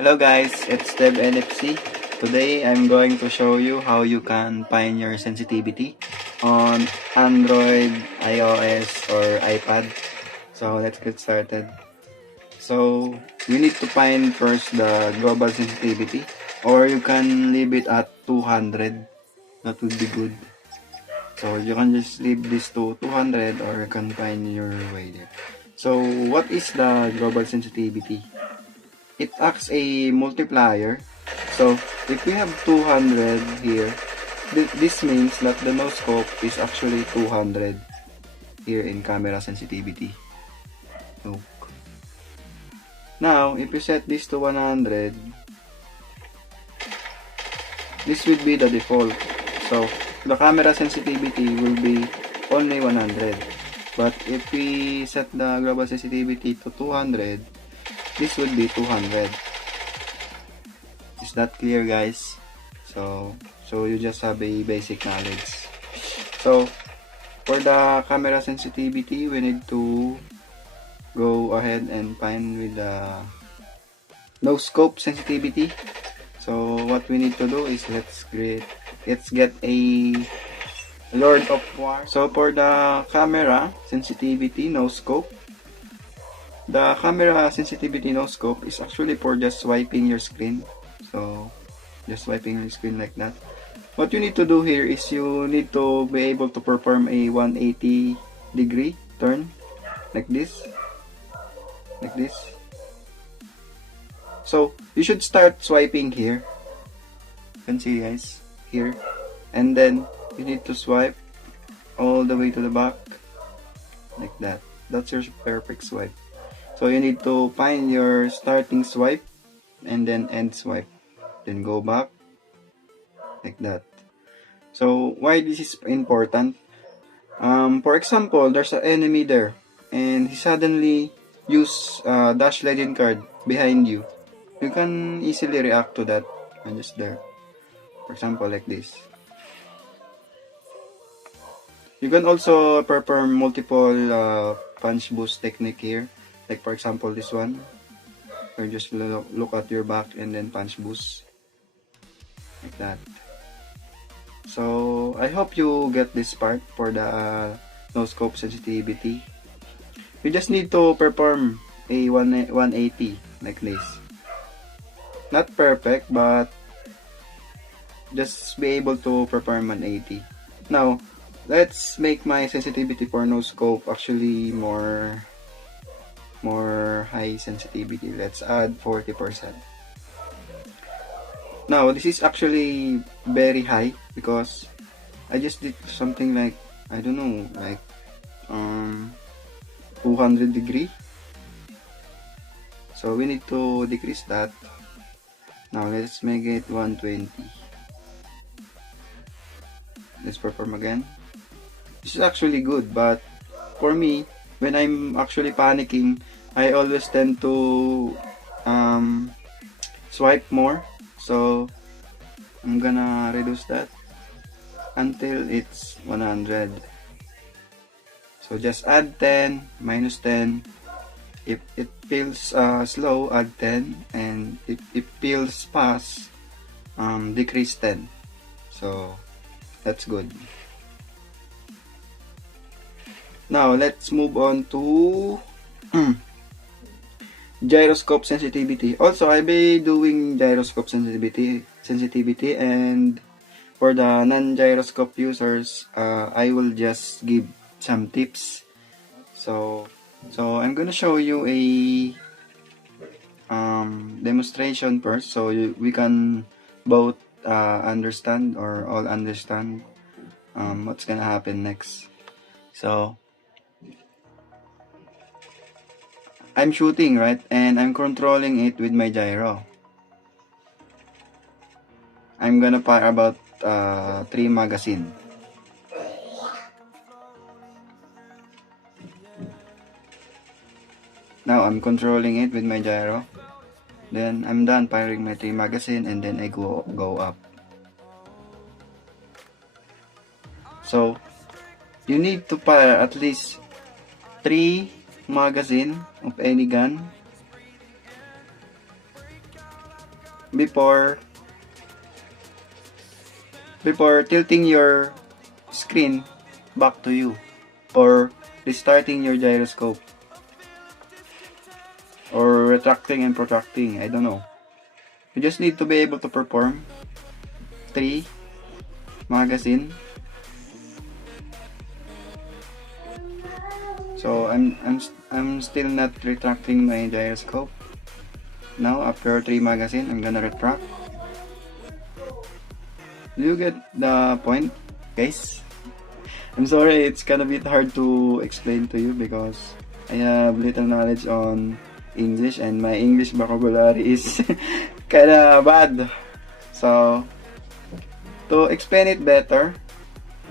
Hello guys, it's Dev NFC. Today I'm going to show you how you can find your sensitivity on Android, iOS, or iPad. So let's get started. So you need to find first the global sensitivity, or you can leave it at 200. That would be good. So you can just leave this to 200 or you can find your way there. So what is the global sensitivity? It acts a multiplier. So if we have 200 here, this means that the no scope is actually 200 here in camera sensitivity. So now if you set this to 100, this will be the default. So the camera sensitivity will be only 100. But if we set the global sensitivity to 200, this would be 200. Is that clear, guys? So you just have a basic knowledge. So for the camera sensitivity, we need to go ahead and find with the no scope sensitivity. So what we need to do is let's get a Lord of War. So for the camera sensitivity no scope, the camera sensitivity no scope is actually for just swiping your screen. So just swiping your screen like that. What you need to do here is you need to be able to perform a 180 degree turn like this. Like this. So you should start swiping here. You can see, guys, here. And then you need to swipe all the way to the back like that. That's your perfect swipe. So you need to find your starting swipe and then end swipe. Then go back like that. So why this is important? For example, there's an enemy there and he suddenly use dash legend card behind you. You can easily react to that and just there. For example, like this. You can also perform multiple punch boost technique here. Like for example, this one. Or just look at your back and then punch boost. Like that. So I hope you get this part for the no scope sensitivity. You just need to perform a 180 like this. Not perfect, but just be able to perform 180. Now let's make my sensitivity for no scope actually more high sensitivity. Let's add 40%. Now this is actually very high because I just did something like, I don't know, like 200 degree. So we need to decrease that. Now let's make it 120. Let's perform again. This is actually good, but for me, when I'm actually panicking, I always tend to swipe more. So I'm gonna reduce that until it's 100. So just add 10, minus 10. If it feels slow, add 10, and if it feels fast, decrease 10. So that's good. Now let's move on to gyroscope sensitivity. Also, I'll be doing gyroscope sensitivity, and for the non-gyroscope users, I will just give some tips. So I'm gonna show you a demonstration first, so we can both understand or all understand what's gonna happen next. So I'm shooting, right, and I'm controlling it with my gyro. I'm gonna fire about 3 magazine. Now I'm controlling it with my gyro. Then I'm done firing my 3 magazine and then I go up. So you need to fire at least 3 magazine of any gun before tilting your screen back to you, or restarting your gyroscope, or retracting and protracting, I don't know. You just need to be able to perform 3 magazine. So I'm still not retracting my gyroscope. Now after 3 magazine, I'm gonna retract. Do you get the point, guys? I'm sorry, it's kind of a bit hard to explain to you because I have little knowledge on English and my English vocabulary is kinda bad. So, to explain it better,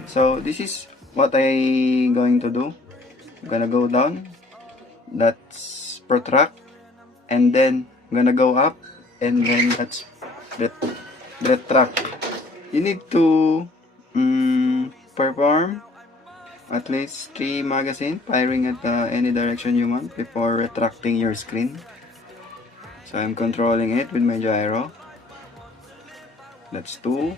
so this is what I'm going to do. I'm gonna go down, that's protract, and then I'm gonna go up, and then that's retract. You need to perform at least 3 magazine, firing at any direction you want before retracting your screen. So I'm controlling it with my gyro. That's 2.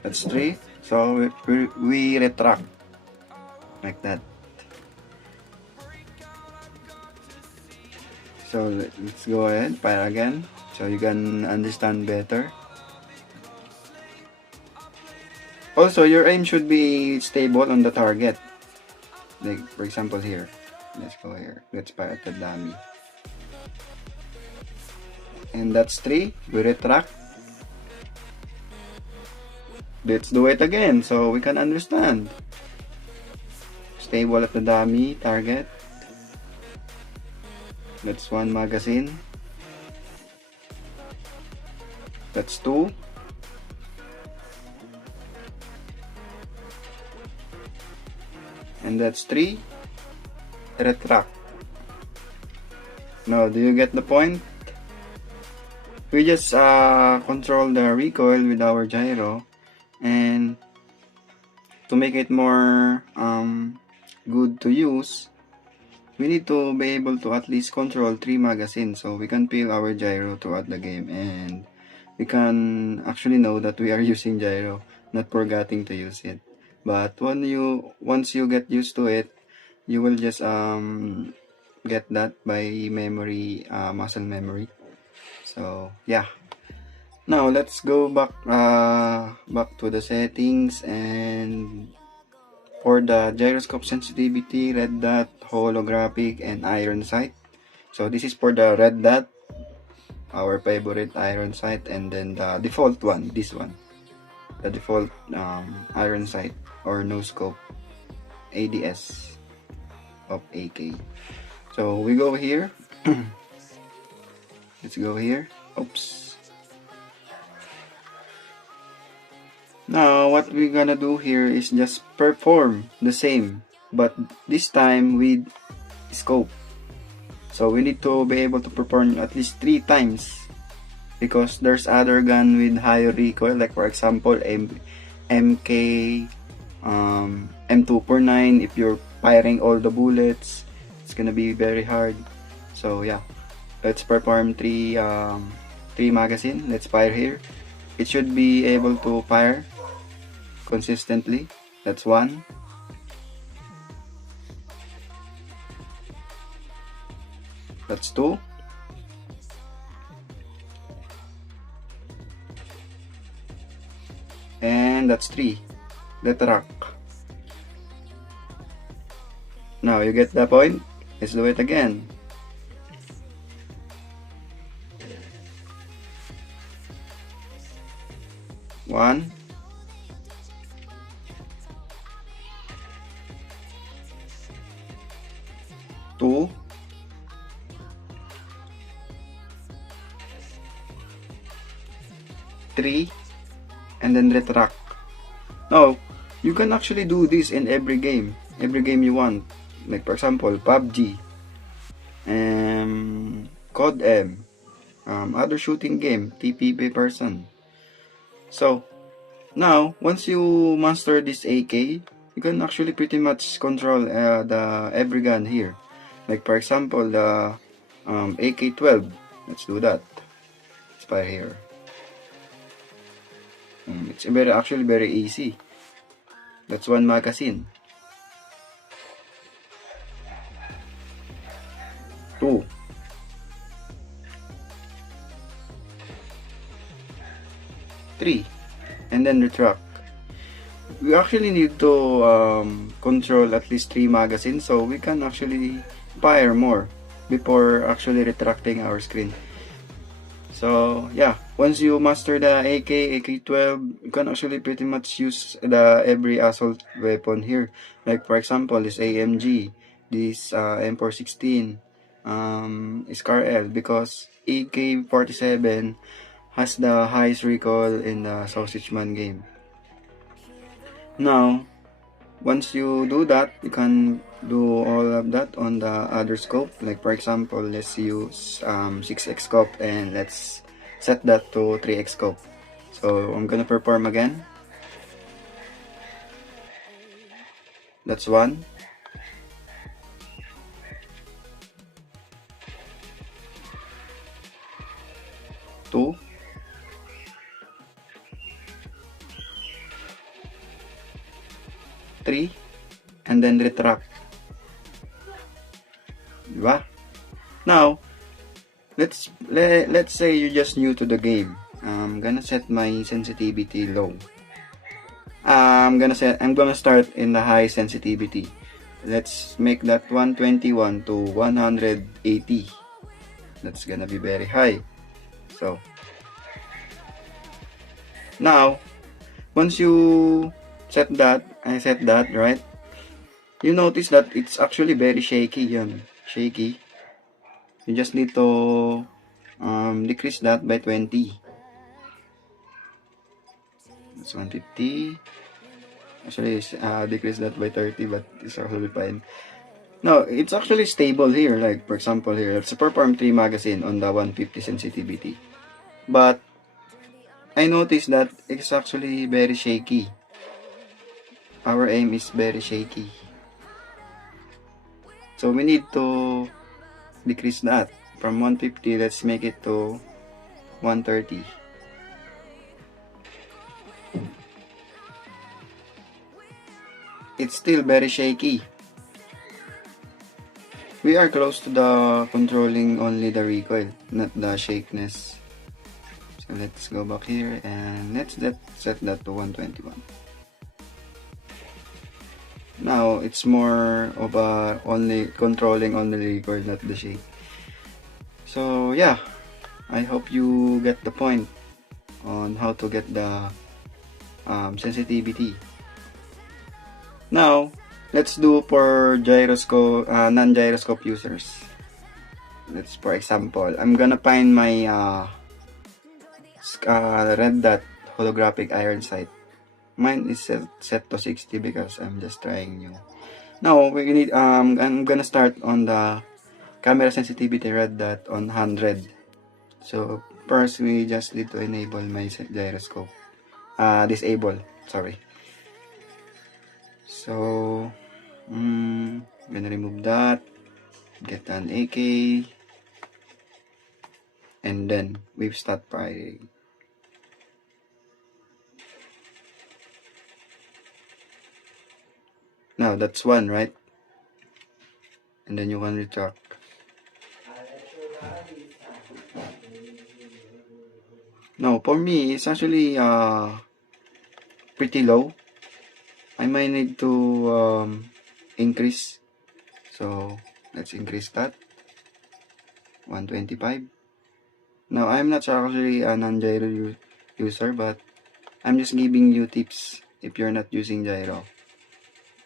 That's 3. So we retract like that. So let's go ahead, fire again, so you can understand better. Also, your aim should be stable on the target. Like, for example, here. Let's go here. Let's fire at the dummy. And that's 3. We retract. Let's do it again so we can understand. Stable at the dummy target. That's 1 magazine. That's 2. And that's 3. Retract. Now, do you get the point? We just control the recoil with our gyro, and to make it more good to use, we need to be able to at least control 3 magazines so we can feel our gyro throughout the game, and we can actually know that we are using gyro, not forgetting to use it. But once you get used to it, you will just get that by memory, muscle memory. So yeah. Now let's go back to the settings, and for the gyroscope sensitivity, red dot, holographic, and iron sight. So this is for the red dot, our favorite iron sight, and then the default one, this one, the default iron sight or no scope ADS of AK. So we go here. Let's go here. Oops. Now what we're gonna do here is just perform the same, but this time with scope. So we need to be able to perform at least 3 times, because there's other gun with higher recoil, like for example MK M249. If you're firing all the bullets, it's gonna be very hard. So yeah, let's perform 3 magazine. Let's fire here. It should be able to fire consistently. That's 1. That's 2. And that's 3. The track. Now you get the point. Let's do it again. One, 2, 3, and then retract. Now, you can actually do this in every game you want. Like for example, PUBG, COD M, other shooting game, TPP person. So, now, once you master this AK, you can actually pretty much control the every gun here. Like for example, the AK-12. let's do that. Let's fire here. It's actually very easy. That's one magazine. 2. 3. And then retract. We actually need to control at least 3 magazines so we can actually fire more before actually retracting our screen. So yeah, once you master the AK-12, you can actually pretty much use every assault weapon here. Like for example, this AMG, this M416, Scar L, because AK-47 has the highest recoil in the Sausage Man game. Now, once you do that, you can do all of that on the other scope. Like for example, let's use 6x scope and let's set that to 3x scope. So I'm gonna perform again. That's 1. 2. 3. And then retract. Diba? Now, let's say you're just new to the game. I'm gonna set my sensitivity low. I'm gonna start in the high sensitivity. Let's make that 121 to 180. That's gonna be very high. So now, once you set that, right? You notice that it's actually very shaky. Yan, shaky. You just need to decrease that by 20. That's 150. Actually, decrease that by 30, but it's actually fine. No, it's actually stable here. Like, for example, here, let's perform 3 magazine on the 150 sensitivity. But, I noticed that it's actually very shaky. Our aim is very shaky. So, we need to decrease that. From 150, let's make it to 130. It's still very shaky. We are close to the controlling only the recoil, not the shakiness. So let's go back here and let's set that to 121. Now it's more of a only controlling only the recoil, not the shake. So yeah, I hope you get the point on how to get the sensitivity. Now, let's do for gyroscope, non-gyroscope users. Let's, for example, I'm gonna find my red dot holographic iron sight. Mine is set to 60 because I'm just trying new. Now, we need, I'm gonna start on the camera sensitivity red dot on 100. So, first, we just need to enable my gyroscope. Disable, sorry. So, I'm gonna remove that, get an AK, and then we start firing. Now, that's 1, right? And then you can retract. Now, for me, it's actually pretty low. I might need to increase. So, let's increase that. 125. Now, I'm not actually a non-gyro user, but I'm just giving you tips if you're not using gyro.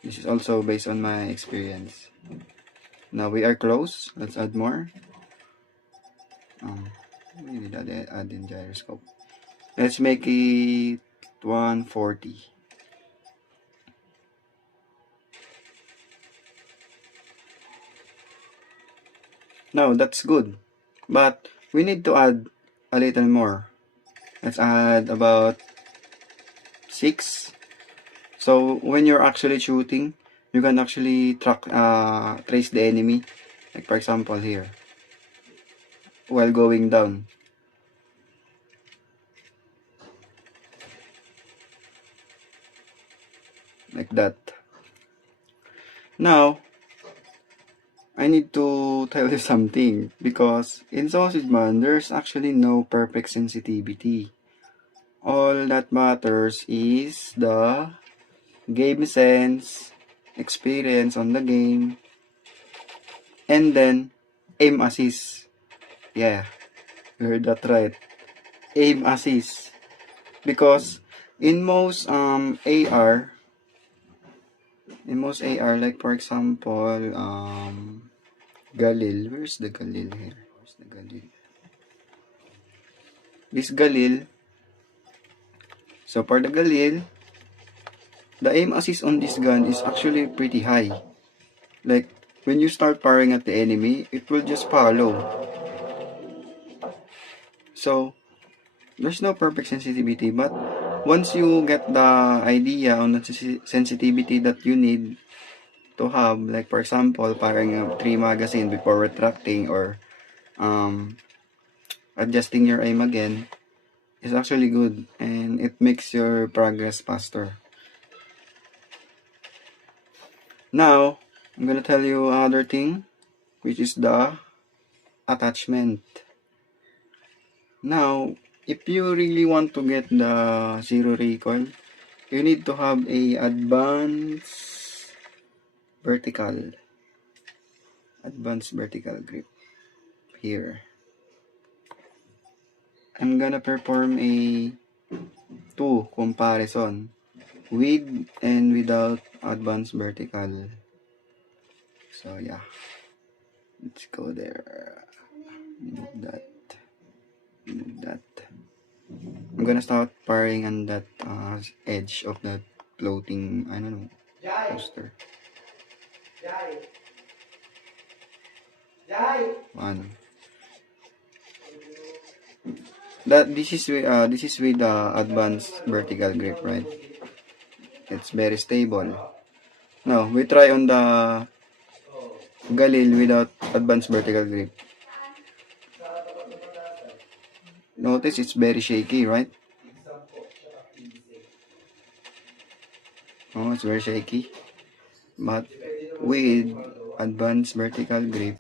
This is also based on my experience. Now, we are close. Let's add more. We need to add in gyroscope. Let's make it 140. Now, that's good. But we need to add a little more. Let's add about 6. So, when you're actually shooting, you can actually trace the enemy. Like, for example, here. while going down. Like that. Now, I need to tell you something because in Sausage Man, there's actually no perfect sensitivity. All that matters is the game sense, experience on the game, and then aim assist. Yeah, you heard that right. Aim assist. Because in most AR, like for example, Galil. Where's the Galil here? Where's the Galil? This Galil. So for the Galil, the aim assist on this gun is actually pretty high. Like, when you start firing at the enemy, it will just follow. So, there's no perfect sensitivity, but once you get the idea on the sensitivity that you need to have, like for example, firing a 3 magazine before retracting or adjusting your aim again, is actually good and it makes your progress faster. Now, I'm gonna tell you another thing, which is the attachment. Now, if you really want to get the zero recoil, you need to have a vertical advanced vertical grip here. I'm gonna perform a 2 comparison with and without advanced vertical. So yeah, let's go there. Move that. I'm gonna start firing on that edge of that floating, I don't know, poster. One. This is with the advanced vertical grip, right? It's very stable. Now we try on the Galil without advanced vertical grip. Notice it's very shaky, right? Oh, it's very shaky. But with advanced vertical grip,